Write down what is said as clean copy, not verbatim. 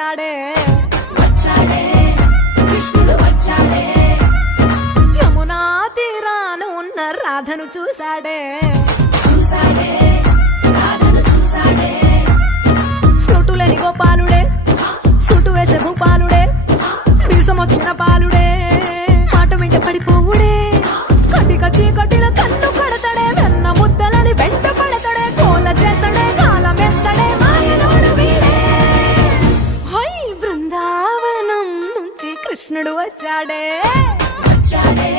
వచ్చాడే వచ్చాడే కృష్ణుడు వచ్చాడే యమునా తీరాన ఉన్న రాధను చూశాడే చూసాడే రాధను చూసాడే ఫ్లూటులేని గోపాలుడే సుటు వేసే భూపాలుడే మీసమొచ్చిన పాలుడే మాట వెంట పడిపోవుడే కటిక చీకటిల కన్ను కడతాడే వెన్న ముద్దలని వెంట పడతాడే కోల చేస్తాడే కాలమేస్తాడే మాయలోడు వీడే హై బృందావనం నుంచి కృష్ణుడు వచ్చాడే వచ్చాడే